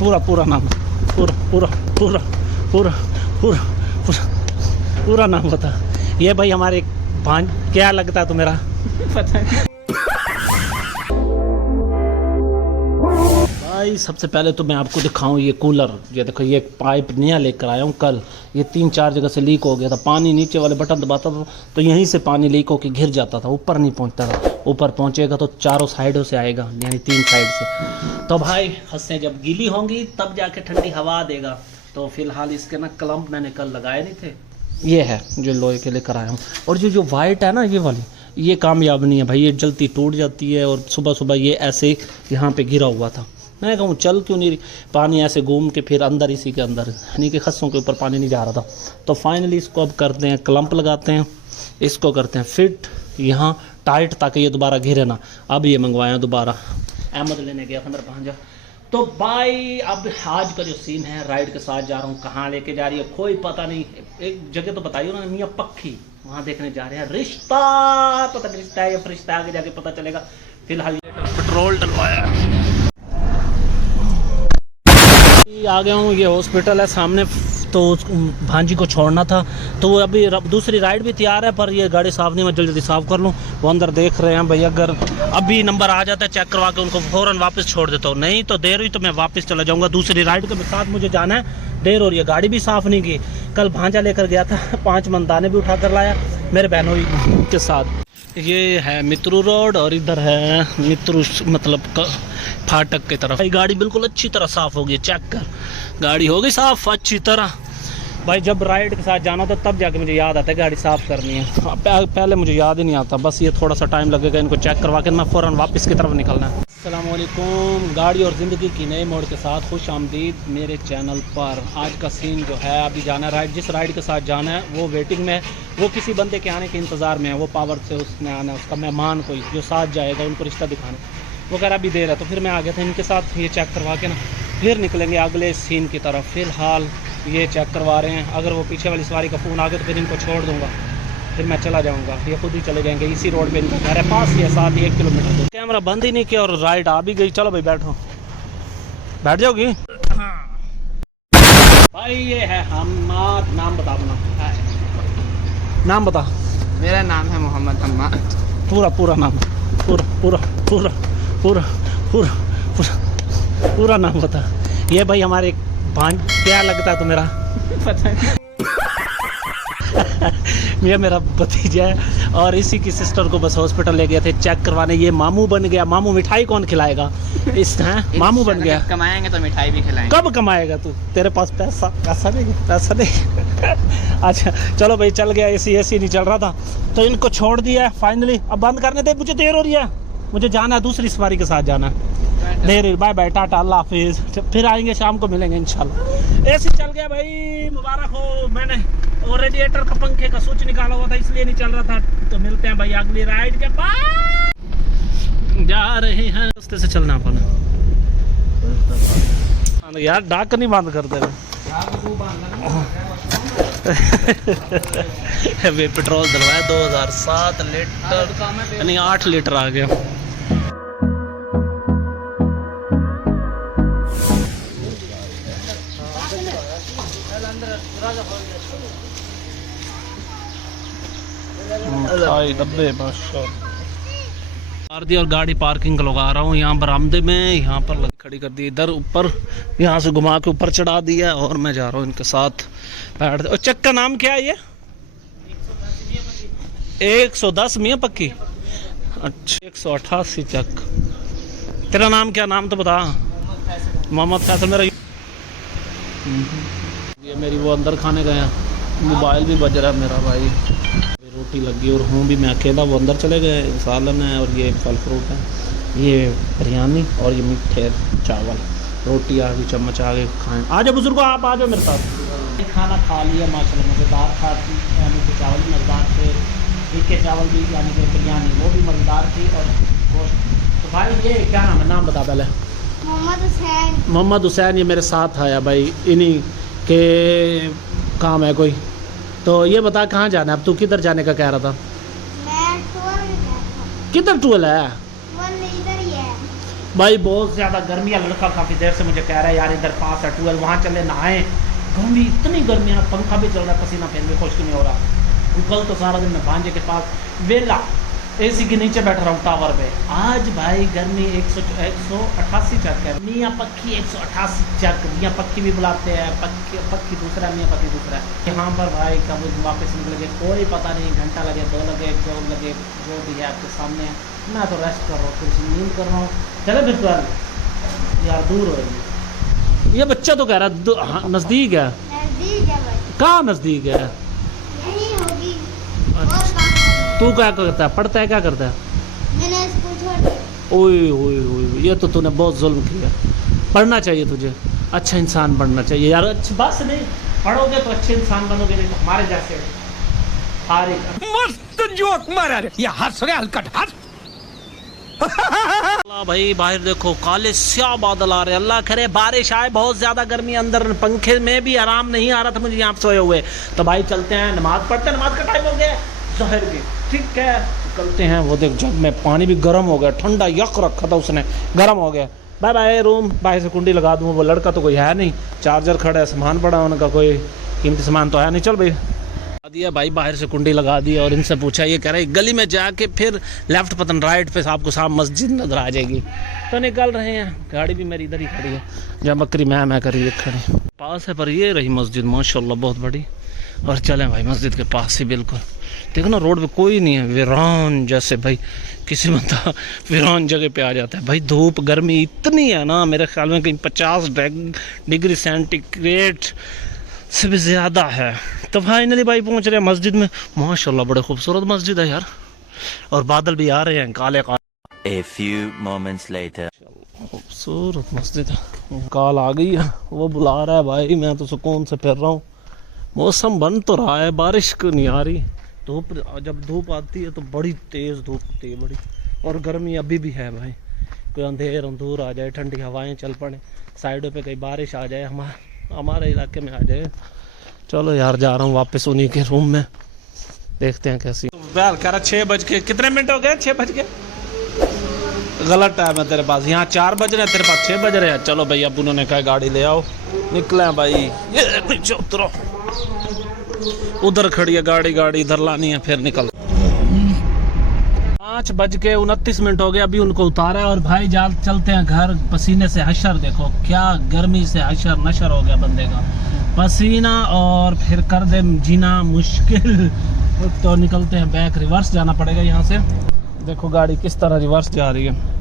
पूरा पूरा नाम, पूरा पूरा पूरा पूरा पूरा पूरा पूरा नाम बता। ये भाई हमारे भांज क्या लगता है तो मेरा पता नहीं भाई। सबसे पहले तो मैं आपको दिखाऊं ये कूलर। ये देखो ये पाइप नया लेकर आया हूँ कल। ये 3-4 जगह से लीक हो गया था। पानी नीचे वाले बटन दबाता था तो यहीं से पानी लीक होकर घिर जाता था, ऊपर नहीं पहुँचता था। ऊपर पहुँचेगा तो चारों साइडों से आएगा, यानी 3 साइड से। तो भाई हंसें जब गीली होंगी तब जाके ठंडी हवा देगा। तो फिलहाल इसके ना क्लम्प मैंने कल लगाए नहीं थे। ये है जो लोहे के लेकर आया हूँ। और जो वाइट है ना ये वाली, ये कामयाब नहीं है भाई। ये जल्दी टूट जाती है। और सुबह सुबह ये ऐसे यहाँ पे गिरा हुआ था। मैं कहूँ चल क्यों नहीं, पानी ऐसे घूम के फिर अंदर इसी के अंदर, यानी कि खस्सों के ऊपर पानी नहीं जा रहा था। तो फाइनली इसको अब करते हैं क्लम्प लगाते हैं, इसको करते हैं फिट यहाँ टाइट, ताकि ये दोबारा घिरे ना। अब ये मंगवाया दोबारा, अहमद लेने गया था मेरा भांजा। तो भाई अब आज का जो सीन है, राइड के साथ जा रहा हूँ। कहाँ लेके जा रही है कोई पता नहीं। एक जगह तो बताइए ना, मियाँ पक्की, वहाँ देखने जा रहे हैं रिश्ता। पता नहीं रिश्ता है या रिश्ता, आगे जाके पता चलेगा। फिलहाल पेट्रोल डलवाया, आ गया हूँ। ये हॉस्पिटल है सामने। तो भांजी को छोड़ना था, तो वो अभी दूसरी राइड भी तैयार है, पर ये गाड़ी साफ़ नहीं, मैं जल्दी साफ़ कर लूँ। वो अंदर देख रहे हैं भाई। अगर अभी नंबर आ जाता है चेक करवा के उनको फ़ौरन वापस छोड़ देता हूँ। नहीं तो देर हुई तो मैं वापस चला जाऊँगा। दूसरी राइड के साथ मुझे जाना है, देर हो रही है। गाड़ी भी साफ़ नहीं की। कल भांजा लेकर गया था, 5 मंदाने भी उठा कर लाया मेरे बहनोई के साथ। ये है मित्रु रोड और इधर है मित्रु मतलब फाटक की तरफ। भाई गाड़ी बिल्कुल अच्छी तरह साफ़ हो गई, चेक कर। गाड़ी हो गई साफ़ अच्छी तरह। भाई जब राइड के साथ जाना था तब जाके मुझे याद आता है गाड़ी साफ़ करनी है। पहले मुझे याद ही नहीं आता। बस ये थोड़ा सा टाइम लगेगा, इनको चेक करवा के मैं फ़ौरन वापस की तरफ निकलना है। अस्सलामुअलैकुम, गाड़ी और ज़िंदगी की नए मोड़ के साथ खुश आमदीद मेरे चैनल पर। आज का सीन जो है, अभी जाना है राइड। जिस राइड के साथ जाना है वो वेटिंग में है। वो किसी बंदे के आने के इंतज़ार में है। वो पावर से उसने आना है, उसका मेहमान कोई जो साथ जाएगा, उनको रिश्ता दिखाना। वो कह रहा अभी देर है, तो फिर मैं आ गया था इनके साथ। ये चेक करवा के ना फिर निकलेंगे अगले सीन की तरफ। फ़िलहाल ये चेक करवा रहे हैं। अगर वो पीछे वाली सवारी का फ़ोन आ गया तो फिर इनको छोड़ दूँगा, फिर मैं चला जाऊँगा। ये खुद ही चले जाएंगे। इसी रोड पे इनका घर है, पास ही है, साथ ही 1 किलोमीटर दूर। कैमरा बंद ही नहीं किया और राइड आ भी गई। चलो भाई बैठो, बैठ जाओगी। हाँ भाई ये है हम्माद। नाम बता अपना, नाम बता। मेरा नाम है मोहम्मद हम्माद। पूरा पूरा नाम, पूरा पूरा पूरा पूरा पूरा पूरा पूरा नाम बता। ये भाई हमारे भांज क्या लगता है तो मेरा पता नहीं ये मेरा भतीजा है। और इसी की सिस्टर को बस हॉस्पिटल ले गए थे चेक करवाने। ये मामू बन गया। मामू मिठाई कौन खिलाएगा? इस हैं मामू बन गया। कमाएंगे तो मिठाई भी खिलाएंगे। कब कमाएगा तू? तेरे पास पैसा नहीं अच्छा चलो भाई, चल गया। एसी नहीं चल रहा था तो इनको छोड़ दिया फाइनली। अब बंद करने दे, मुझे देर हो रही है। मुझे जाना है, दूसरी सवारी के साथ जाना है। देर, बाय बाय, टाटा, अल्लाह हाफिज़। फिर आएंगे, शाम को मिलेंगे इंशाल्लाह। एसी चल गया भाई, मुबारक हो। मैंने और रेडिएटर का पंखे का स्विच निकाला हुआ था, इसलिए नहीं चल रहा था। तो मिलते हैं भाई अगली राइड के पास। जा रहे हैं, रास्ते से चलना अपन यार। डाक नहीं बंद कर देगा वे पेट्रोल डलवाया 2007 लीटर, यानी 8 लीटर आ गया। डब्बे मार दिया और गाड़ी पार्किंग लगा रहा हूँ यहाँ बरामदे में। यहाँ पर खड़ी कर दी, इधर ऊपर यहाँ से घुमा के ऊपर चढ़ा दिया। और मैं जा रहा हूँ इनके साथ बैठ। और चक का नाम क्या है ये? 110 मियाँ पक्की। अच्छा 188 चक। तेरा नाम क्या? नाम तो बता। मोहम्मद फैसल मेरा। ये मेरी वो अंदर खाने गए हैं, मोबाइल भी बज रहा है मेरा भाई। रोटी लगी और हूँ भी मैं अकेला। वो अंदर चले गए, सालन है और ये फल फ्रूट है, ये बिरयानी और ये मीठे चावल। रोटी आ गई, चम्मच आ गए, खाएँ। आ जाओ बुजुर्गो, आप आ जाओ मेरे साथ। खाना खा लिया माशाल्लाह, मज़ेदार था। यानी कि चावल भी मज़ेदार थे, तीखे चावल भी, यानी कि बिरयानी वो भी मज़ेदार थी, और गोश्त। तो भाई ये क्या नाम है? नाम बता पहले। मोहम्मद हुसैन। मोहम्मद हुसैन। ये मेरे साथ आया भाई, इन्हीं के काम है कोई। तो ये बता कहाँ जाना है अब? तू किधर जाने का कह रहा था? मैं टूर में गया था। किधर टूल है? वो इधर ही है। भाई बहुत ज़्यादा गर्मी है। लड़का काफ़ी देर से मुझे कह रहा है यार इधर पास है 12 वहाँ चले नहाएं। गर्मी इतनी गर्मी है, पंखा भी चल रहा है, पसीना फिर भी खुश्क नहीं हो रहा। कल तो सारा दिन मैं भांजे के पास वेला एसी के नीचे बैठ रहा हूँ टावर पे। आज भाई गर्मी 188 चक है। मियाँ पक्की 188 चक। मियाँ पक्की भी बुलाते हैं, पक्की दूसरा है, मियाँ पक्की दूसरा है। यहाँ पर भाई कब वापस निकलेंगे कोई पता नहीं, घंटा लगे 2 लगे 2 लगे, जो भी है आपके सामने है। मैं तो रेस्ट कर रहा हूँ, थोड़ी सी नींद कर रहा हूँ। चले फिर यार दूर हो ये बच्चा तो कह रहा है नज़दीक है। नजदीक है भाई, कहाँ नज़दीक है? यही होगी। अच्छा। और कहाँ? तू क्या करता है, पढ़ता है, क्या करता है? मैंने स्कूल छोड़ दिया। ओए ओए ओए, ये तो तूने बहुत जुल्म किया। पढ़ना चाहिए तुझे, अच्छा इंसान बनना चाहिए यार। अच्छी बात से नहीं पढ़ोगे तो अच्छे इंसान बनोगे, नहीं तो हमारे जैसे हारे। मस्त जोक मारा रे, ये हंस रहे हलकट हंस। भाई बाहर देखो काले स्याह बादल आ रहे हैं, अल्लाह करे बारिश आए। बहुत ज्यादा गर्मी, अंदर पंखे में भी आराम नहीं आ रहा था मुझे यहाँ सोए हुए। तो भाई चलते हैं, नमाज पढ़ते हैं, नमाज का टाइम हो गया, जहर भी ठीक है निकलते हैं। वो देख जग में पानी भी गर्म हो गया, ठंडा यक रखा था उसने, गर्म हो गया। बाय बाय रूम, बाहर से कुंडी लगा दूँ। वो लड़का तो कोई है नहीं, चार्जर खड़ा है, सामान पड़ा, उनका कोई कीमती सामान तो है नहीं। चल भाई दिया भाई, बाहर से कुंडी लगा दी और इनसे पूछा, ये कह रहे गली में जाके फिर लेफ्ट पतन राइट पे आपको साफ मस्जिद नजर आ जाएगी। तो निकल रहे हैं, गाड़ी भी मेरी इधर ही खड़ी है, जहाँ बकरी मैं करी है खड़ी पास है। पर ये रही मस्जिद माशाल्लाह बहुत बड़ी। और चलें भाई मस्जिद के पास ही बिल्कुल, देखो ना रोड पे कोई नहीं है, वीरान जैसे। भाई किसी बंदा वीरान जगह पे आ जाता है। भाई धूप गर्मी इतनी है ना, मेरे ख्याल में कहीं 50 डिग्री सेंटीग्रेड से भी ज़्यादा है। तो फाइनली भाई पहुंच रहे हैं मस्जिद में। माशाल्लाह बड़े खूबसूरत मस्जिद है यार, और बादल भी आ रहे हैं काले काले। A few moments later. खूबसूरत मस्जिद है। काल आ गई है, वो बुला रहा है भाई, मैं तो सुकून से फिर रहा हूँ। मौसम बन तो रहा है, बारिश क्यों नहीं आ रही। धूप जब धूप आती है तो बड़ी तेज़ धूप होती है बड़ी, और गर्मी अभी भी है भाई। कोई अंधेर अंधूर आ जाए, ठंडी हवाएं चल पड़े, साइडों पे कहीं बारिश आ जाए, हमारे इलाके में आ जाए। चलो यार जा रहा हूँ वापस उन्हीं के रूम में, देखते हैं कैसी। कह रहा 6 बज के कितने मिनट हो गए, 6 बज के गलत टाइम है तेरे पास। यहाँ 4 बज रहे हैं, तेरे पास 6 बज रहे हैं। चलो भैया, अब उन्होंने कहा गाड़ी ले आओ, निकले हैं भाई। ये नीचे उतरो, उधर खड़ी है गाड़ी, गाड़ी इधर लानी है, फिर निकल। 5 बज के 29 मिनट हो गए, अभी उनको उतारा और भाई चलते हैं घर। पसीने से हशर, देखो क्या गर्मी से हशर नशर हो गया बंदे का पसीना, और फिर कर दे जीना मुश्किल। तो निकलते हैं बैक, रिवर्स जाना पड़ेगा यहाँ से। देखो गाड़ी किस तरह रिवर्स जा रही है।